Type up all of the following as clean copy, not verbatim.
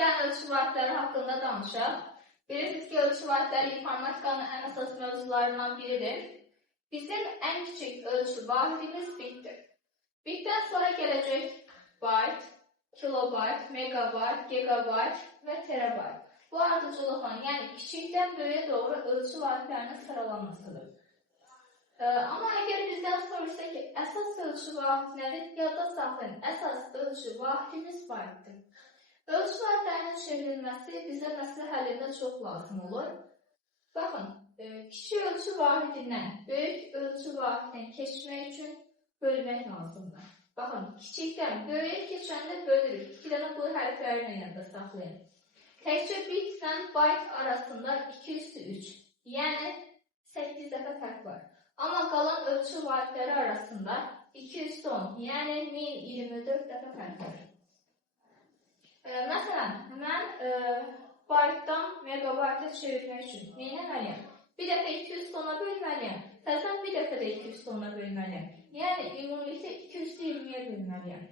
gəlin ölçü vahidləri haqqında danışaq. Bilirsiniz ki, ölçü vahidləri informatikanın ən əsas mövzularından biridir. Bizim ən kiçik ölçü vahidimiz bitdir. Bitdən sonra gələcək byte, kilobayt, megabayt, gigabayt və terabayt. Bu ardıcılıqla, yəni kiçikdən böyüyə doğru ölçü vahidlərinin sıralanmasıdır. Amma əgər bizdən soruşsa ki, əsas ölçü vahid nədir? Yadda saxlayın, əsas ölçü vahidimiz bytedir. Ölçü vahidlərinin çevrilməsi bizə məsələ həllində çox lazım olur. Baxın, kiçik ölçü vahidindən böyük ölçü vahidinə keçmək üçün bölmək lazımdır. Baxın, kiçikdən böyüyə keçəndə bölürük. 2 dənə bu hərflərini yanında saxlayın. Təkcə bit ilə byte arasında 2/3, yəni 8 dəfə fərq var. Amma qalan ölçü vahidləri arasında 210, yəni 1024 dəfə fərq var. Məsələn, mən byte-dan megabayta çevirmək üçün nə etməliyəm? Bir dəfə 210-a bölməliyəm, təzədən bir dəfə də 210-a bölməliyəm. Yəni, ümumilikdə 220-yə bölməliyəm.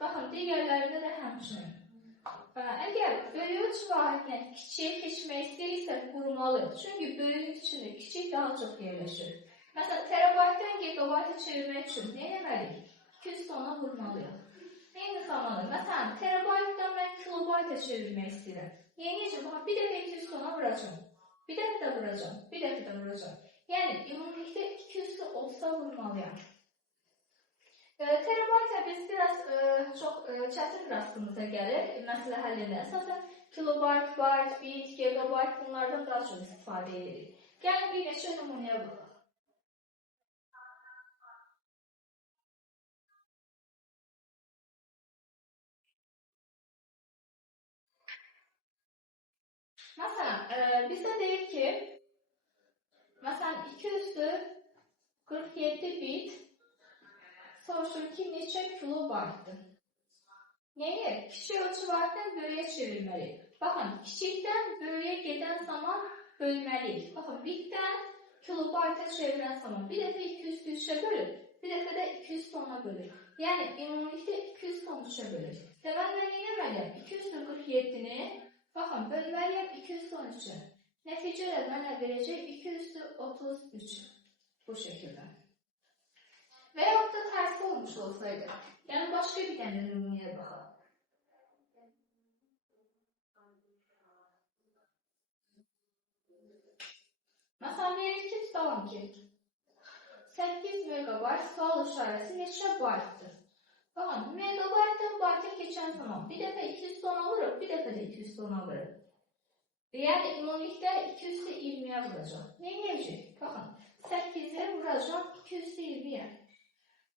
Baxın, digərlərində də həmçinin. Əgər böyük ölçü vahidlə kiçiyə keçmək istəyirsə, qurmalıyıq. Çünki böyüyün içində kiçik daha çox yerləşir. Məsələn, terabaytdan gigabayta çevirmək üçün nə etməliyik? 210-a vurmalıyıq. Eyni zamanda, məsələn, terabaytdan mən kilobayta çevirmək istəyirəm. Necə? Bir dəfə 210-a vuracam. Bir dəfə də vuracam. Bir dəfə də vuracam. Yəni, ümumilikdə 230-a vurmalıyam. Terabayta biz biraz çox çətin rastımıza gəlir. Məsələ həllində əsasən kilobayt, bayt, bit, gigabayt bunlardan daha çox istifadə edirik. Gəlin bir neçə nümunəyə baxaq. Məsələn, bizə deyir ki, məsələn, 2/47 bit soruşur ki, neçə kilobaytdır? Nəyə? Kiçik ölçü vahiddən böyüyə çevirməliyik. Baxın, kiçikdən böyüyə gedən zaman bölməliyik. Baxın, bitdən kilobayta çevirən zaman bir dəfə 203-ə bölür, bir dəfə də 210-a bölür. Yəni, ümumilikdə 213-ə bölür. Deməli, mən nə etməliyəm? 247-ni, baxın, bölməliyəm 213-ə. Nəticədə mənə verəcək 233 bu şəkildə. Və yaxud da tərsi olmuş olsaydı, yəni başqa bir dənə nümunəyə baxaq. Məsələn, verir ki, tutalım ki, 8 megabayt sual işarəsi neçə baytdır? Baxın, megabaytdan bayta keçən zaman bir dəfə 210-a vurub, bir dəfə də 210-a vurub. Yəni, ümumilikdə 220-yə vuracaq. Nə edəcək? Baxın, 8-ə vuracaq 220-yə.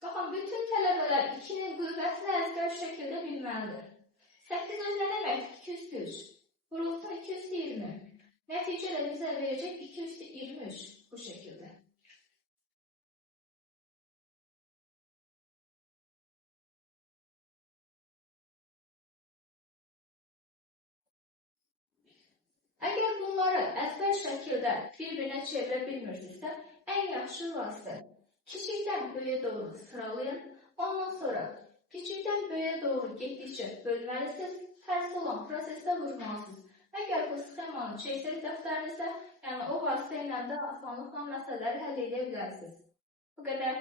Baxın, bütün tələbələr 2-nin qüvvətini əzbər şəkildə bilməlidir. 8 öz nə demək? 203. Vurulsa 220. Nəticədə bizə verəcək 223 bu şəkildə. Əgər bunları əzbər şəkildə bir-birinə çevirə bilmirsinizsə, ən yaxşı vasitə kiçikdən böyüyə doğru sıralayın, ondan sonra kiçikdən böyüyə doğru getdikcə bölməlisiniz, tərsi olan prosesdə vurmalısınız. Əgər bu sxemanı çeksək dəftərinizdə, yəni o vasitə ilə də asanlıqla məsələləri həll edə bilərsiniz. Bu qədər.